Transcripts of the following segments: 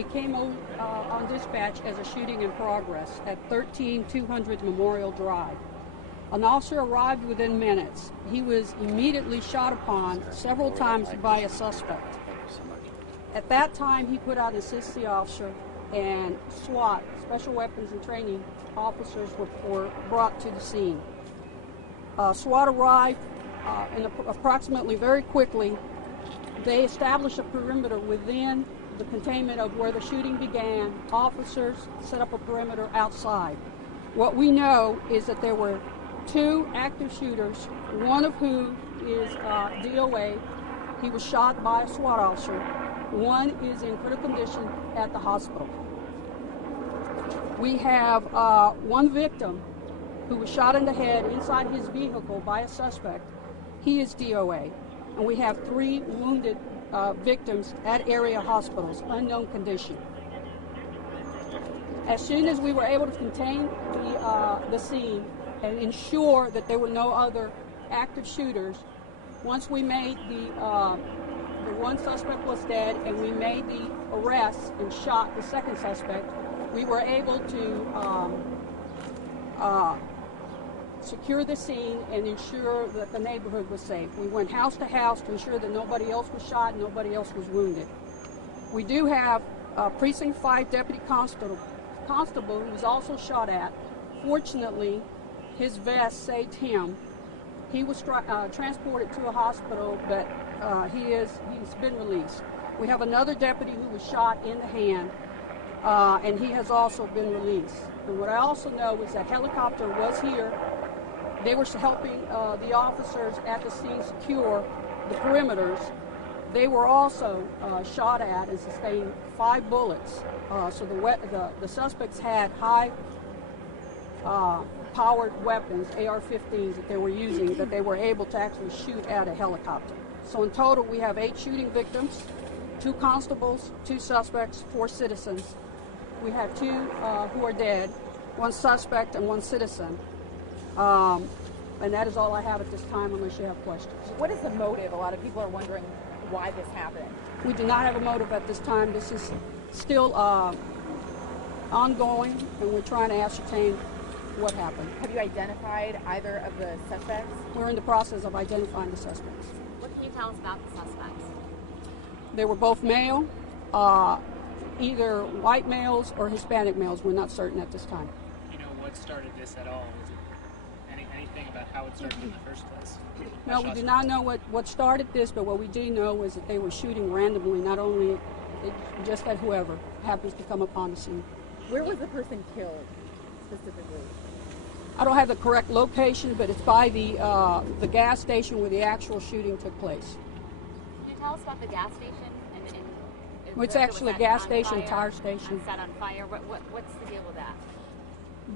it came on dispatch as a shooting in progress at 13200 Memorial Drive. An officer arrived within minutes. He was immediately shot upon several times by a suspect. At that time, he put out an assist the officer, and SWAT, Special Weapons and Training officers, were brought to the scene. SWAT arrived approximately very quickly. They established a perimeter within the containment of where the shooting began. Officers set up a perimeter outside. What we know is that there were 2 active shooters, one of whom is DOA. He was shot by a SWAT officer. One is in critical condition at the hospital. We have one victim who was shot in the head inside his vehicle by a suspect. He is DOA. And we have 3 wounded victims at area hospitals, unknown condition. As soon as we were able to contain the scene and ensure that there were no other active shooters, once we made the one suspect was dead and we made the arrest and shot the second suspect, we were able to secure the scene and ensure that the neighborhood was safe. We went house to house to ensure that nobody else was shot, nobody else was wounded. We do have Precinct 5 Deputy Constable who was also shot at. Fortunately, his vest saved him. He was transported to a hospital, but he's been released. We have another deputy who was shot in the hand, and he has also been released. And what I also know is that helicopter was here. They were helping the officers at the scene secure the perimeters. They were also shot at and sustained 5 bullets. So the suspects had high powered weapons, AR-15s, that they were using, that they were able to actually shoot at a helicopter. So in total, we have 8 shooting victims, 2 constables, 2 suspects, 4 citizens. We have 2 who are dead, 1 suspect and 1 citizen. And that is all I have at this time, unless you have questions. What is the motive? A lot of people are wondering why this happened. We do not have a motive at this time. This is still ongoing, and we're trying to ascertain what happened. Have you identified either of the suspects? We're in the process of identifying the suspects. What can you tell us about the suspects? They were both male, either white males or Hispanic males. We're not certain at this time. You know what started this at all? Was it anything about how it started in the first place? No, we do not know what started this, but what we do know is that they were shooting randomly, not only just at whoever happens to come upon the scene. Where was the person killed specifically? I don't have the correct location, but it's by the gas station where the actual shooting took place. Can you tell us about the gas station? Well, it's actually a gas station, tire station. Set on fire. What's the deal with that?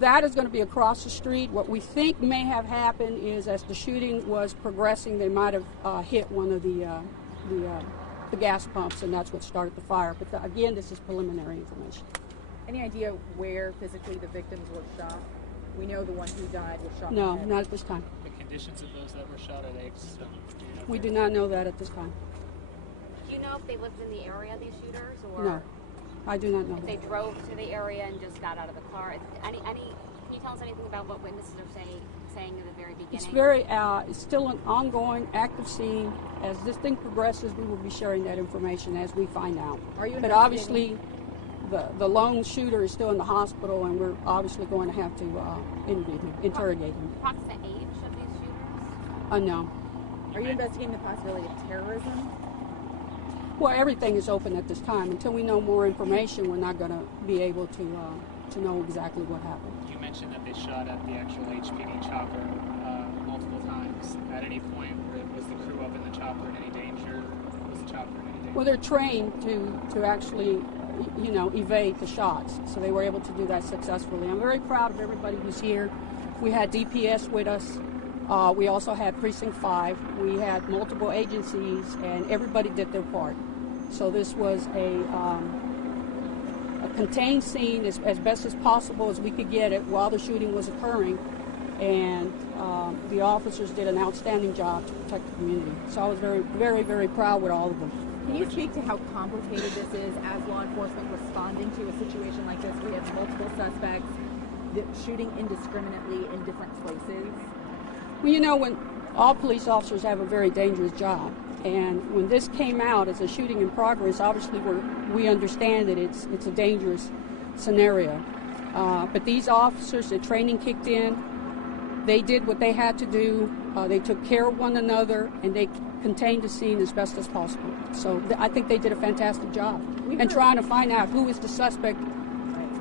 That is going to be across the street. What we think may have happened is, as the shooting was progressing, they might have hit one of the gas pumps, and that's what started the fire. But again, this is preliminary information. Any idea where physically the victims were shot? We know the one who died was shot. No, not at this time. The conditions of those that were shot, are they still? We do not know that at this time. Do you know if they lived in the area, these shooters, or no? I do not know. If they drove to the area and just got out of the car. Can you tell us anything about what witnesses are saying in the very beginning? It's still an ongoing, active scene. As this thing progresses, we will be sharing that information as we find out. But obviously, the lone shooter is still in the hospital, and we're obviously going to have to interrogate him. Approximate age of these shooters? Unknown. Are you investigating the possibility of terrorism? Well, everything is open at this time. Until we know more information, we're not going to be able to know exactly what happened. You mentioned that they shot at the actual HPD chopper multiple times. At any point, was the crew up in the chopper in any danger? Was the chopper in any danger? Well, they're trained to actually, evade the shots, so they were able to do that successfully. I'm very proud of everybody who's here. We had DPS with us. We also had Precinct 5. We had multiple agencies, and everybody did their part. So this was a contained scene as best as possible as we could get it while the shooting was occurring, and the officers did an outstanding job to protect the community. So I was very, very, very proud with all of them. Can you speak to how complicated this is as law enforcement responds into a situation like this where you have multiple suspects shooting indiscriminately in different places? Well, you know, when all police officers have a very dangerous job, and when this came out as a shooting in progress, obviously we understand that it's a dangerous scenario. But these officers, the training kicked in. They did what they had to do. They took care of one another, and they contained the scene as best as possible. So I think they did a fantastic job in trying to find out who is the suspect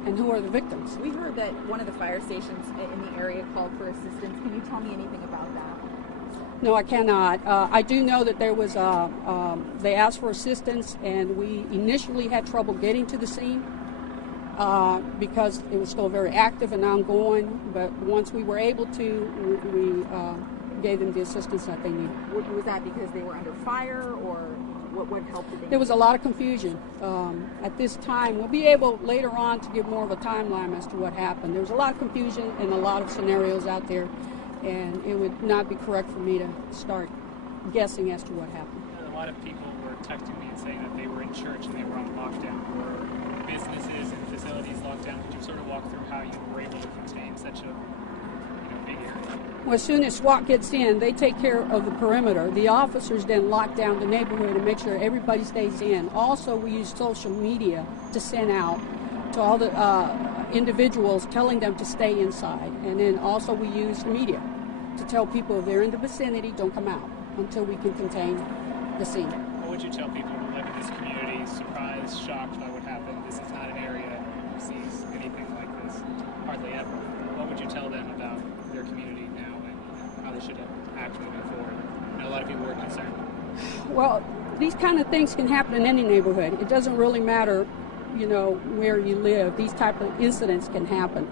and who are the victims. We heard that one of the fire stations in the area called for assistance. Can you tell me anything about that? No, I cannot. I do know that there was they asked for assistance, and we initially had trouble getting to the scene because it was still very active and ongoing. But once we were able to, we gave them the assistance that they needed. Was that because they were under fire, or what helped did they There was a lot of confusion at this time. We'll be able later on to give more of a timeline as to what happened. There was a lot of confusion and a lot of scenarios out there, and it would not be correct for me to start guessing as to what happened. A lot of people were texting me and saying that they were in church and they were on lockdown, or businesses and facilities locked down. Could you sort of walk through how you were able to contain such a big area? Well, as soon as SWAT gets in, they take care of the perimeter. The officers then lock down the neighborhood and make sure everybody stays in. Also, we use social media to send out to all the individuals, telling them to stay inside. And then also we use the media to tell people if they're in the vicinity, don't come out until we can contain the scene. What would you tell people who live in this community, surprised, shocked by what happened? This is not an area who sees anything like this, hardly ever. What would you tell them about their community now and how they should act moving forward? I know a lot of people were concerned. Well, these kind of things can happen in any neighborhood. It doesn't really matter, you know, where you live. These type of incidents can happen.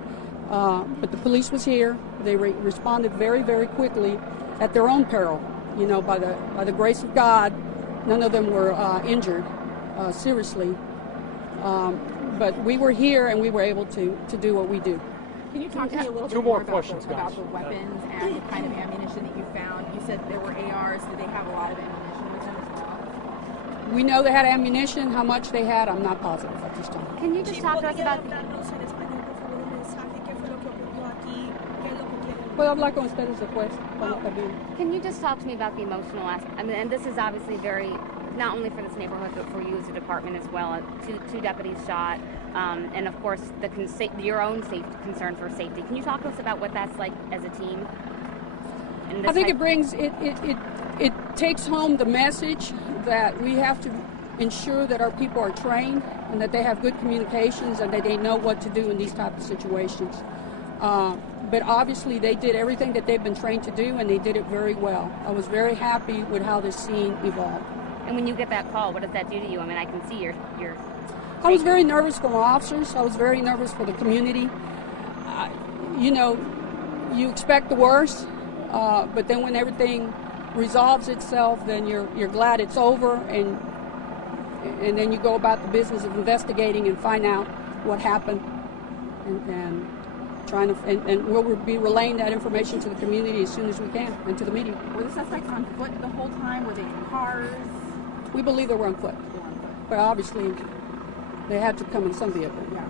But the police was here. They responded very, very quickly at their own peril. You know, by the grace of God, none of them were injured seriously. But we were here and we were able to do what we do. Can you talk to me a little bit more about the weapons and the kind of ammunition that you found? You said there were ARs. Did they have a lot of ammunition with them as well? We know they had ammunition. How much they had, I'm not positive at this time. Can you just talk to us about... Puedo hablar con ustedes después. Can you just talk to me about the emotional aspect? I mean, and this is obviously very, not only for this neighborhood, but for you as a department as well. Two deputies shot, and of course your own concern for safety. Can you talk to us about what that's like as a team? I think it takes home the message that we have to ensure that our people are trained and that they have good communications and that they know what to do in these type of situations. But obviously they did everything that they've been trained to do, and they did it very well. I was very happy with how this scene evolved. And when you get that call, what does that do to you? I mean, I can see your I was very nervous for my officers. I was very nervous for the community. You know, you expect the worst, but then when everything resolves itself, then you're glad it's over, and then you go about the business of investigating and find out what happened, and trying to, and we'll be relaying that information to the community as soon as we can, and to the media. Were the suspects on foot the whole time? Were they in cars? We believe they were on foot, but obviously they had to come in some vehicle. Yeah.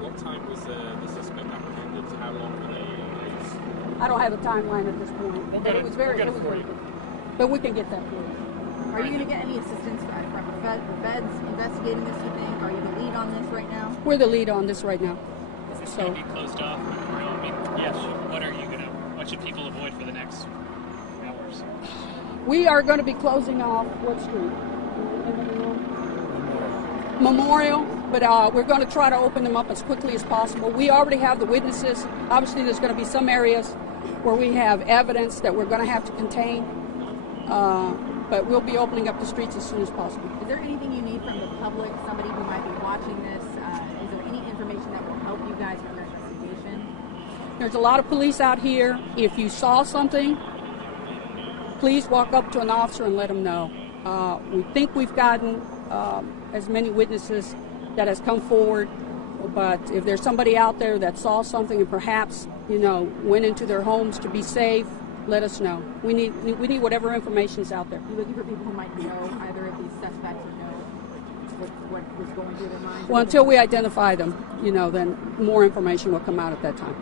What time was the suspect apprehended? How long were they? I don't have a timeline at this point, but it was very good. But we can get that for you. Are you going to get any assistance from the feds investigating this, you think? Are you the lead on this right now? We're the lead on this right now. Is this going to be closed off? I mean, yes. What should people avoid for the next hours? We are going to be closing off what street? Memorial, but we're going to try to open them up as quickly as possible. We already have the witnesses. Obviously, there's going to be some areas where we have evidence that we're going to have to contain, but we'll be opening up the streets as soon as possible. Is there anything you need from the public, somebody who might be watching this? Is there any information that will help you guys with your investigation? There's a lot of police out here. If you saw something, please walk up to an officer and let them know. We think we've gotten as many witnesses that has come forward, but if there's somebody out there that saw something and perhaps, went into their homes to be safe, let us know. We need whatever information is out there. You're looking for people who might know either of these suspects or know what was going through their minds? Well, until we identify them, then more information will come out at that time.